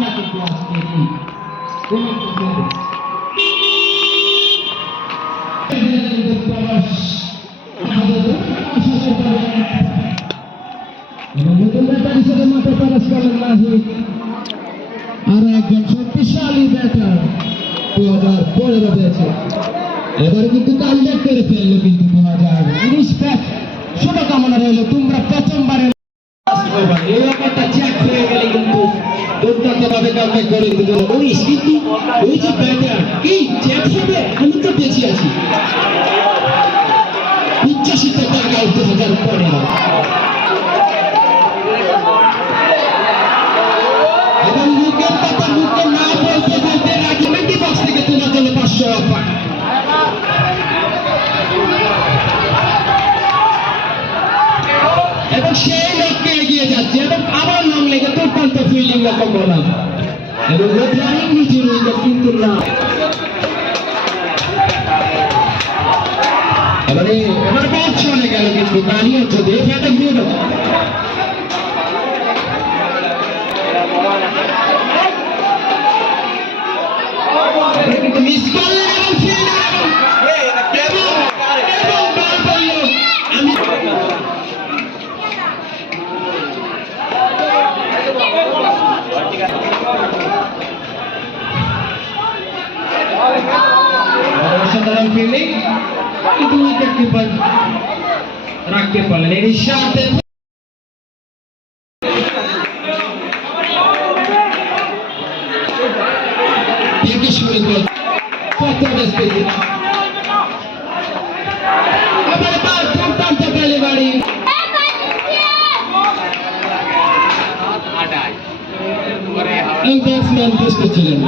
না কিন্তু আজকে আর একজন শক্তিশালী ব্যাটার 2015 পেয়েছে, এবারে কিন্তু কালব্যাক করে ফেললো কিন্তু 2019 ব্যাট। শুভকামনা রইল, তোমরা প্রথমবারের এই ব্যাপারটা চেক হয়ে গেলে কিন্তু দুর্দান্ত ভাবে কালব্যাক করে কিন্তু কিন্তু ওই যে ব্যাটার কি চেক হবে, আমি তো বেঁচে আছি। 85 টাকা 2015 এবং লোকের কথা লোকে না বলতে বলতে রাখি কমিটি বক্স থেকে তোমার জন্য 500 অফার। এবং সেই লক্ষ্যে এগিয়ে যাচ্ছে এবং আবার নাম লেগে দুর্দান্ত ফিল্ডিং লক্ষ্য বললাম এবং রানিং নিজের উইকেট কিন্তু না। এবারে বল চলে গেল কিন্তু কানিও যদি ফেটে গিয়ে মিস করলেন এবং বল বলল আমি অসাধারণ ফিল্ডিং কিন্তু উইকেট কিপার রাখতে পারলেন এর সাথে থেকে শুরু করল প্রথমে স্টেজে আবার তার দুর্দান্ত ডেলিভারি ব্যাটসম্যান বুঝতে ছিলেন।